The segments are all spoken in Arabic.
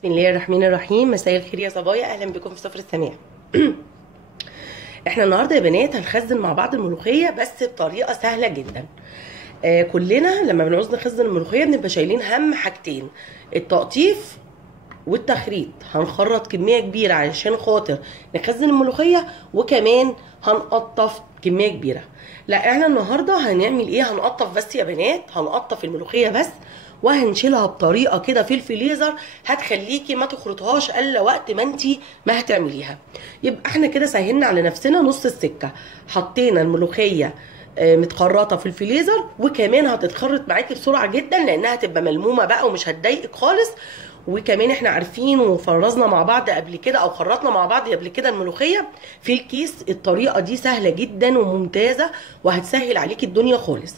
بسم الله الرحمن الرحيم. مساء الخير يا صبايا، اهلا بكم في سفر السماع. احنا النهارده يا بنات هنخزن مع بعض الملوخيه بس بطريقه سهله جدا. كلنا لما بنعوز نخزن الملوخيه بنبقى شايلين هم حاجتين: التقطيف والتخريط. هنخرط كميه كبيره علشان خاطر نخزن الملوخيه، وكمان هنقطف كميه كبيره. لا، احنا النهارده هنعمل ايه؟ هنقطف بس يا بنات، هنقطف الملوخيه بس، وهنشيلها بطريقه كده في الفريزر هتخليكي ما تخرطهاش الا وقت ما انتي ما هتعمليها. يبقى احنا كده سهلنا على نفسنا نص السكه. حطينا الملوخيه متخرطه في الفريزر، وكمان هتتخرط معاكي بسرعه جدا لانها هتبقى ملمومه بقى ومش هتضايقك خالص. وكمان احنا عارفين وفرزنا مع بعض قبل كده او خرطنا مع بعض قبل كده الملوخيه في الكيس. الطريقه دي سهله جدا وممتازه وهتسهل عليكي الدنيا خالص.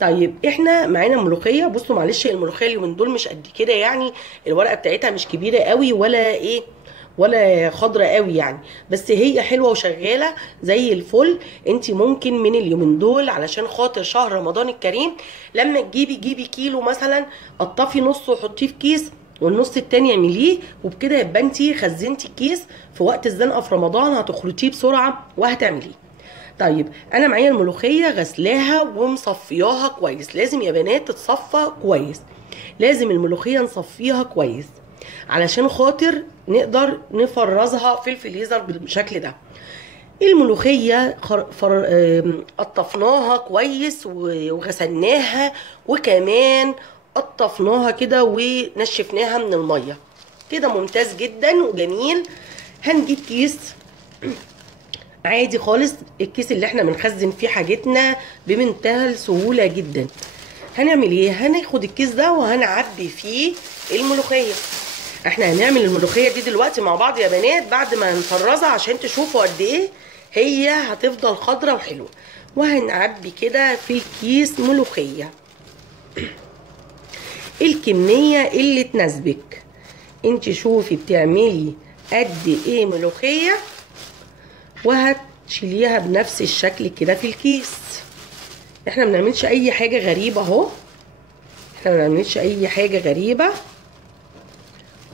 طيب احنا معانا ملوخيه. بصوا معلش، الملوخيه اليومين دول مش قد كده، يعني الورقه بتاعتها مش كبيره قوي ولا ايه ولا خضرة قوي يعني، بس هي حلوه وشغاله زي الفل. انت ممكن من اليومين دول علشان خاطر شهر رمضان الكريم لما جيبي كيلو مثلا، قطفي نص وحطيه في كيس والنص التاني اعمليه، وبكده يبقى انت خزنتي الكيس في وقت الزنقه في رمضان هتخرطيه بسرعه وهتعمليه. طيب انا معايا الملوخيه غسلاها ومصفياها كويس. لازم يا بنات تتصفى كويس، لازم الملوخيه نصفيها كويس علشان خاطر نقدر نفرزها في الفريزر بالشكل ده. الملوخيه قطفناها كويس وغسلناها، وكمان قطفناها كده ونشفناها من الميه كده، ممتاز جدا وجميل. هنجيب كيس عادي خالص، الكيس اللي احنا بنخزن فيه حاجتنا بمنتهى السهوله جدا. هنعمل ايه؟ هناخد الكيس ده وهنعبي فيه الملوخيه. احنا هنعمل الملوخيه دي دلوقتي مع بعض يا بنات بعد ما نفرزها عشان تشوفوا قد ايه هي هتفضل خضره وحلوه. وهنعبي كده في الكيس ملوخيه الكميه اللي تناسبك. انت شوفي بتعملي قد ايه ملوخيه وهتشيليها بنفس الشكل كده في الكيس. احنا ما بنعملش اي حاجه غريبه اهو، احنا ما بنعملش اي حاجه غريبه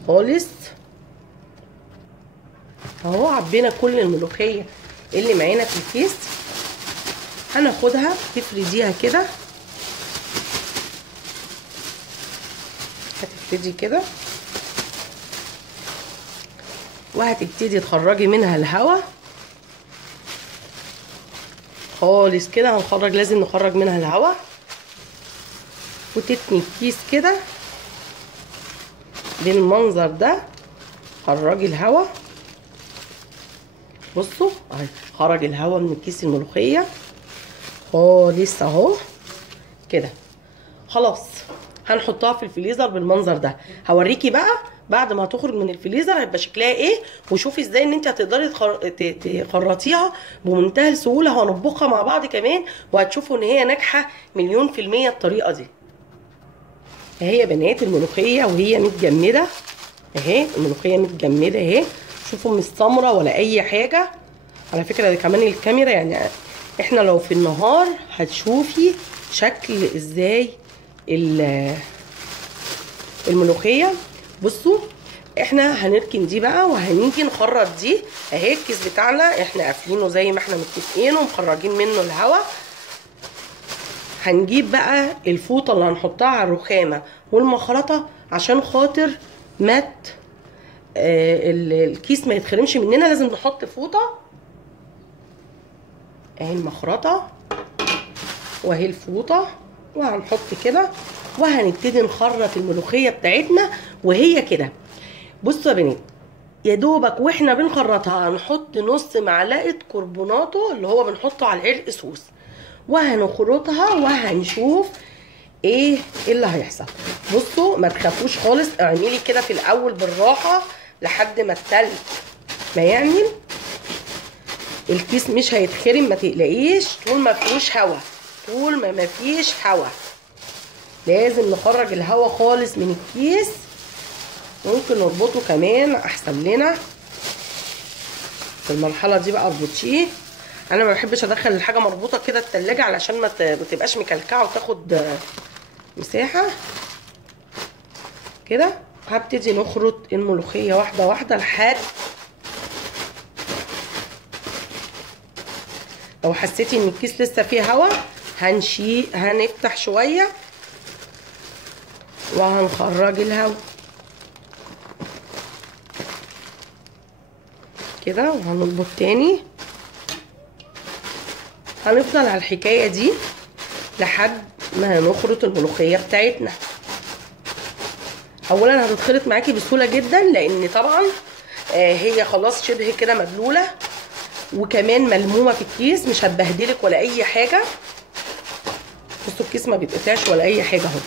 خالص اهو. عبينا كل الملوخيه اللي معانا في الكيس. هناخدها تفرديها كده، هتفردي كده وهتبتدي تخرجي منها الهواء خالص كده. هنخرج، لازم نخرج منها الهواء، وتتني الكيس كده بالمنظر ده. خرجي الهواء، بصوا اهي خرج الهواء من كيس الملوخيه خالص اهو كده. خلاص هنحطها في الفريزر بالمنظر ده. هوريكي بقى بعد ما هتخرج من الفريزر هيبقى شكلها ايه، وشوفي ازاي ان انت هتقدري تخرطيها بمنتهى السهوله. وهنطبخها مع بعض كمان وهتشوفوا ان هي ناجحه 100% الطريقه دي. اهي يا بنات الملوخيه وهي متجمده اهي، الملوخيه متجمده اهي، شوفوا مش سمره ولا اي حاجه. على فكره دي كمان الكاميرا، يعني احنا لو في النهار هتشوفي شكل ازاي الملوخيه. بصوا احنا هنركن دي بقى وهنيجي نخرط دي اهي. الكيس بتاعنا احنا قافلينه زي ما احنا متفقين ومخرجين منه الهواء. هنجيب بقى الفوطه اللي هنحطها على الرخامه والمخرطه عشان خاطر الكيس ما يتخرمش مننا. لازم نحط فوطه اهي، المخرطه واهي الفوطه، وهنحط كده وهنبتدي نخرط الملوخيه بتاعتنا وهي كده. بصوا يا بنات، يا دوبك واحنا بنخرطها هنحط نص معلقه كربوناتو اللي هو بنحطه على العرق سوس، وهنخرطها وهنشوف ايه اللي هيحصل. بصوا ما تخافوش خالص، اعملي كده في الاول بالراحه لحد ما التلج ما يعمل. الكيس مش هيتخرم، ما تقلقيش، طول ما فيهوش هوا، طول ما فيش هوا لازم نخرج الهوا خالص من الكيس. ممكن نربطه كمان احسن لنا في المرحله دي بقى. اربطيه، انا ما بحبش ادخل الحاجه مربوطه كده التلاجة علشان ما تبقاش مكلكعه وتاخد مساحه كده. هبتدي نخرط الملوخيه واحده واحده لحد لو حسيتي ان الكيس لسه فيه هوا هنفتح شويه وهنخرج الهوا كده وهنربط تاني. هنفضل على الحكايه دي لحد ما هنخرط الملوخيه بتاعتنا. اولا هتتخلط معاكي بسهوله جدا لان طبعا هي خلاص شبه كده مبلوله وكمان ملمومه في الكيس، مش هتبهدلك ولا اي حاجه. بصوا الكيس ما بيتقطعش ولا اي حاجه اهو،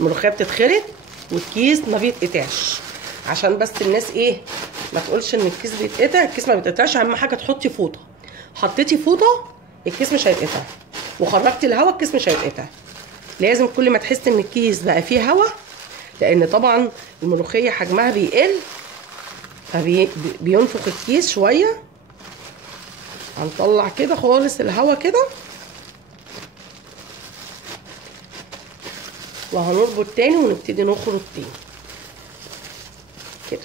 الملوخيه بتتخلط والكيس ما بيتقطعش، عشان بس الناس ايه ما تقولش ان الكيس بيتقطع. الكيس ما بيتقطعش، اهم حاجه تحطي فوطه. حطيتي فوطه الكيس مش هيتقطع، وخرجتي الهواء الكيس مش هيتقطع. لازم كل ما تحسي ان الكيس بقى فيه هواء، لان طبعا الملوخيه حجمها بيقل فبينفخ الكيس شويه. هنطلع كده خالص الهواء كده وهنربط تاني ونبتدي نخرط تاني كده.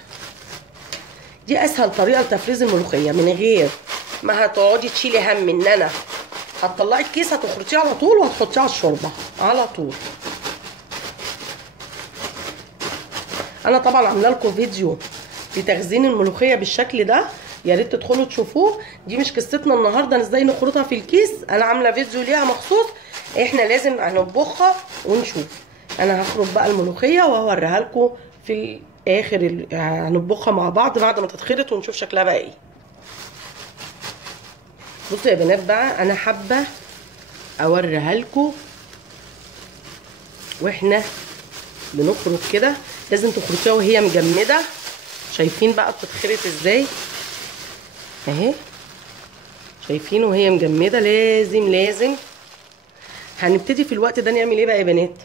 دي اسهل طريقه لتفريز الملوخيه، من غير ما هتقعدي تشيلي هم ان انا هتطلعي الكيس، هتخرطيه على طول وهتحطيه على الشوربه على طول. انا طبعا عامله لكم فيديو لتخزين الملوخيه بالشكل ده، يا ريت تدخلوا تشوفوه. دي مش قصتنا النهارده ازاي نخرطها في الكيس، انا عامله فيديو ليها مخصوص. احنا لازم هنطبخها ونشوف. انا هخرط بقى الملوخيه وهوريها لكم في الاخر، هنطبخها مع بعض بعد ما تتخرط ونشوف شكلها بقى ايه. بصوا يا بنات بقى، انا حابه اوريها لكم واحنا بنخرط كده. لازم تخرطيها وهي مجمده. شايفين بقى بتتخرط ازاي اهي، شايفين وهي مجمده. لازم هنبتدي في الوقت ده نعمل ايه بقى يا بنات؟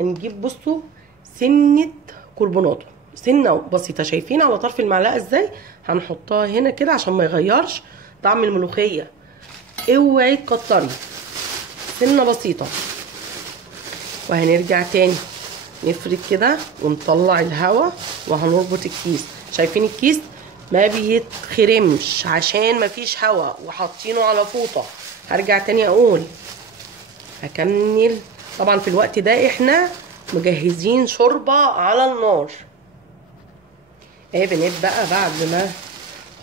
هنجيب بصوا سنه كربوناتو، سنه بسيطه، شايفين على طرف المعلقه ازاي؟ هنحطها هنا كده عشان ما يغيرش طعم الملوخيه. اوعي تكتري، سنه بسيطه. وهنرجع تاني نفرد كده ونطلع الهواء وهنربط الكيس. شايفين الكيس ما بيتخرمش عشان ما فيش هواء وحاطينه على فوطه. هرجع تاني اقول هكمل. طبعا في الوقت ده احنا مجهزين شوربه على النار اهي بنات. بقى بعد ما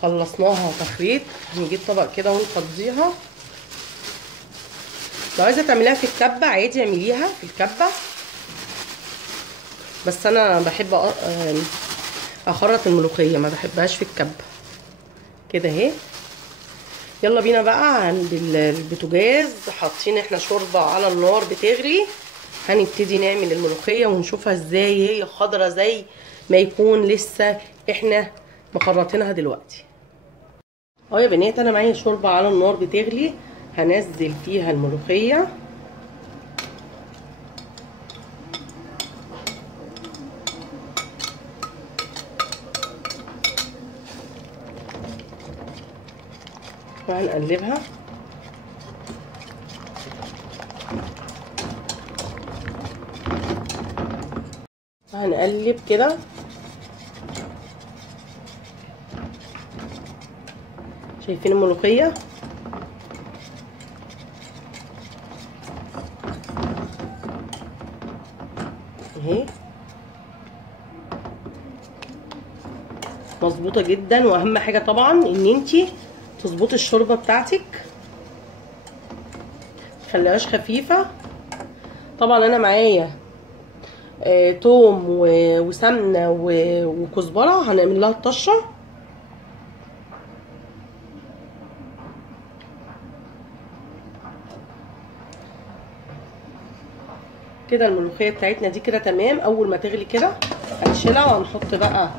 خلصناها تخريط نجيب طبق كده ونفضيها. لو عايزه تعمليها في الكبه عادي اعمليها في الكبه، بس انا بحب اخرط الملوخيه، ما بحبهاش في الكبه كده اهي. يلا بينا بقى عند البوتاجاز، حاطين احنا شوربه على النار بتغلي. هنبتدي نعمل الملوخيه ونشوفها ازاي هي خضره زي ما يكون لسه احنا مخرطينها دلوقتي. اهو يا بنات انا معايا شوربه على النار بتغلي، هنزل فيها الملوخيه. وهنقلبها هنقلب كده. شايفين الملوخيه اهي مظبوطه جدا. واهم حاجه طبعا ان انتي تظبطي الشوربه بتاعتك، متخليهاش خفيفه. طبعا انا معايا توم وسمنه وكزبره، هنعمل لها الطشه كده. الملوخيه بتاعتنا دي كده تمام. اول ما تغلي كده هنشيلها وهنحط بقى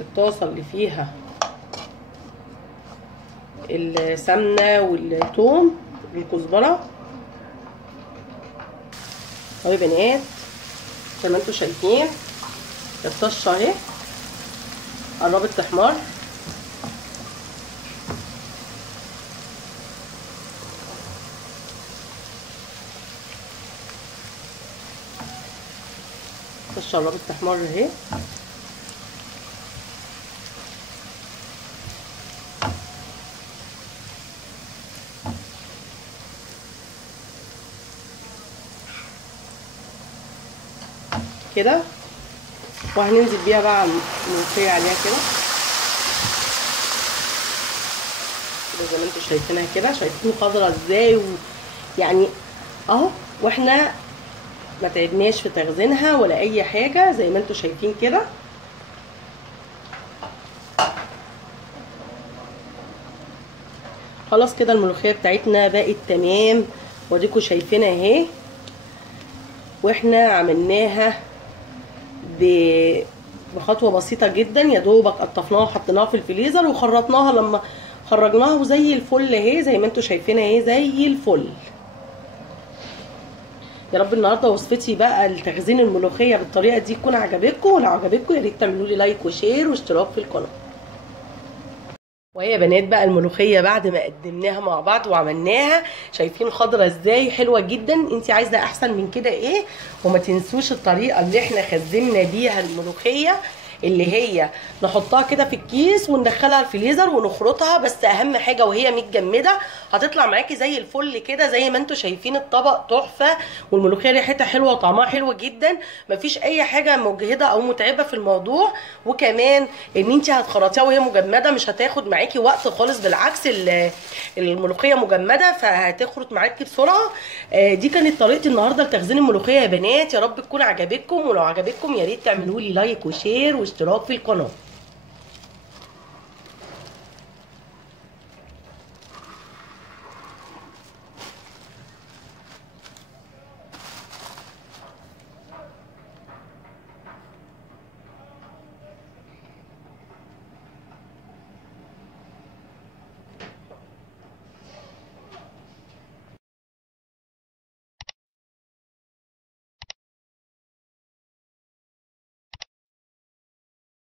الطاسه اللي فيها السمنه والثوم والكزبره اهو يا بنات. زي ما انتم شايفين الطشه اهي قربت تحمر. قربت تحمر اهي. كده وهننزل بيها بقى الملوخيه عليها كده زي ما انتم شايفينها كده. شايفين خضرة ازاي يعني اهو، واحنا ما تعبناش في تخزينها ولا اي حاجه زي ما انتم شايفين كده. خلاص كده الملوخيه بتاعتنا بقت تمام، واديكم شايفينها اهي. واحنا عملناها بخطوه بسيطه جدا، يا دوبك قطفناها وحطيناها في الفريزر وخرطناها. لما خرجناها وزي الفل اهي زي ما انتم شايفينها اهي زي الفل. يا رب النهارده وصفتي بقى لتخزين الملوخيه بالطريقه دي تكون عجبتكم، ولو عجبتكم يا ريت تعملوا لي لايك وشير واشتراك في القناه. وهي يا بنات بقى الملوخيه بعد ما قدمناها مع بعض وعملناها، شايفين خضره ازاي حلوه جدا. انت عايزه احسن من كده ايه؟ وما تنسوش الطريقه اللي احنا خزنا بيها الملوخيه، اللي هي نحطها كده في الكيس وندخلها الفريزر ونخرطها. بس اهم حاجه وهي متجمده هتطلع معاكي زي الفل كده زي ما انتم شايفين. الطبق تحفه، والملوخيه ريحتها حلوه وطعمها حلو جدا. مفيش اي حاجه مجهده او متعبه في الموضوع. وكمان ان انت هتخرطيها وهي مجمده مش هتاخد معاكي وقت خالص، بالعكس الملوخيه مجمده فهتخرط معاكي بسرعه. دي كانت طريقه النهارده لتخزين الملوخيه يا بنات. يا رب تكون عجبتكم، ولو عجبتكم يا ريت تعملوا لي لايك وشير واشتراك في القناه.